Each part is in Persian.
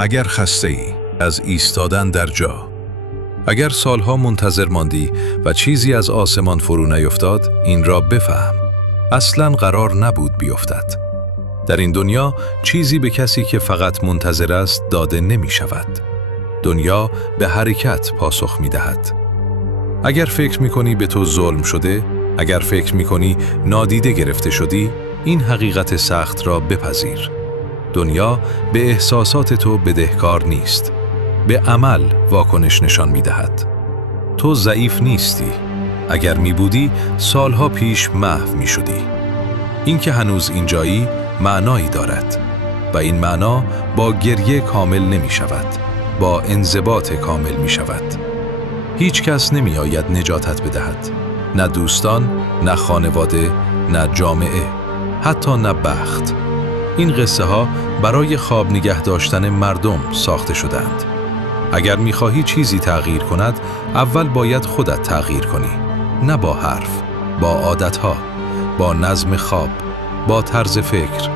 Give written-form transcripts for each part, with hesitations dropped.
اگر خسته‌ای از ایستادن در جا، اگر سالها منتظر ماندی و چیزی از آسمان فرو نیفتاد، این را بفهم. اصلاً قرار نبود بیفتد. در این دنیا چیزی به کسی که فقط منتظر است داده نمی شود. دنیا به حرکت پاسخ می دهد. اگر فکر می کنی به تو ظلم شده، اگر فکر می کنی نادیده گرفته شدی، این حقیقت سخت را بپذیر. دنیا به احساسات تو بدهکار نیست. به عمل واکنش نشان می دهد. تو ضعیف نیستی. اگر می بودی سالها پیش محو می شدی. این که هنوز اینجایی معنایی دارد و این معنا با گریه کامل نمی شود، با انضباط کامل می شود. هیچ کس نمی آید نجاتت بدهد، نه دوستان، نه خانواده، نه جامعه، حتی نه بخت. این قصه ها برای خواب نگه داشتن مردم ساخته شدند. اگر می خواهی چیزی تغییر کند، اول باید خودت تغییر کنی، نه با حرف، با عادتها، با نظم خواب، با طرز فکر،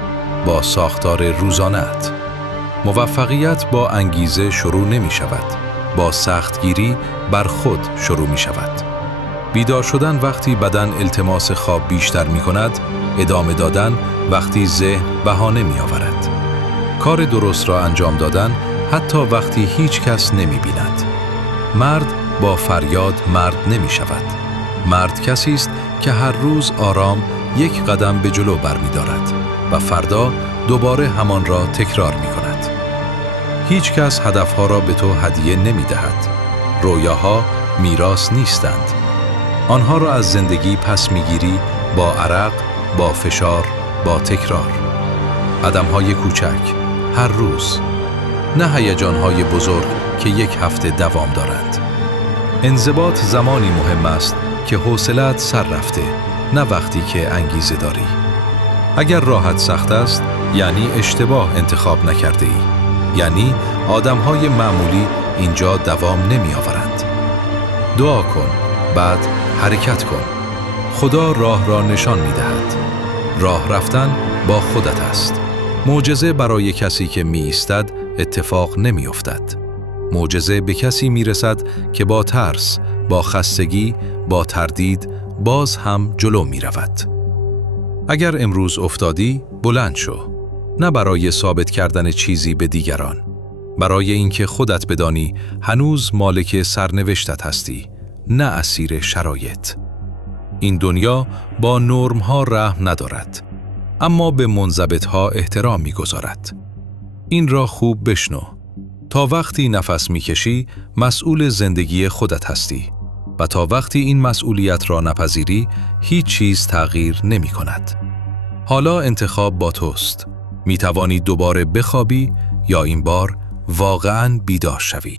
با ساختار روزانه‌ات. موفقیت با انگیزه شروع نمی شود، با سختگیری بر خود شروع می شود. بیدار شدن وقتی بدن التماس خواب بیشتر می کند، ادامه دادن وقتی ذهن بهانه می آورد. کار درست را انجام دادن حتی وقتی هیچ کس نمی بیند. مرد با فریاد مرد نمی شود. مرد کسی است که هر روز آرام یک قدم به جلو برمی دارد و فردا دوباره همان را تکرار می کند. هیچ کس هدفها را به تو هدیه نمی دهد. رویاها میراث نیستند. آنها را از زندگی پس می گیری با عرق، با فشار، با تکرار. قدم‌های کوچک، هر روز. نه هیجان‌های بزرگ که یک هفته دوام دارند. انضباط زمانی مهم است که حوصله‌ات سر رفته، نه وقتی که انگیزه داری. اگر راحت سخت است، یعنی اشتباه انتخاب نکرده ای. یعنی آدم‌های معمولی اینجا دوام نمی آورند. دعا کن، بعد حرکت کن. خدا راه را نشان می دهد. راه رفتن با خودت است. معجزه برای کسی که می ایستد اتفاق نمی افتد. معجزه به کسی می رسد که با ترس، با خستگی، با تردید باز هم جلو می رود. اگر امروز افتادی، بلند شو. نه برای ثابت کردن چیزی به دیگران. برای اینکه خودت بدانی هنوز مالک سرنوشتت هستی، نه اسیر شرایط. این دنیا با نرم‌ها رحم ندارد، اما به منضبط‌ها احترام می‌گذارد. این را خوب بشنو. تا وقتی نفس می‌کشی، مسئول زندگی خودت هستی و تا وقتی این مسئولیت را نپذیری، هیچ چیز تغییر نمی‌کند. حالا انتخاب با توست. می‌توانی دوباره بخوابی یا این بار واقعاً بیدار شوی.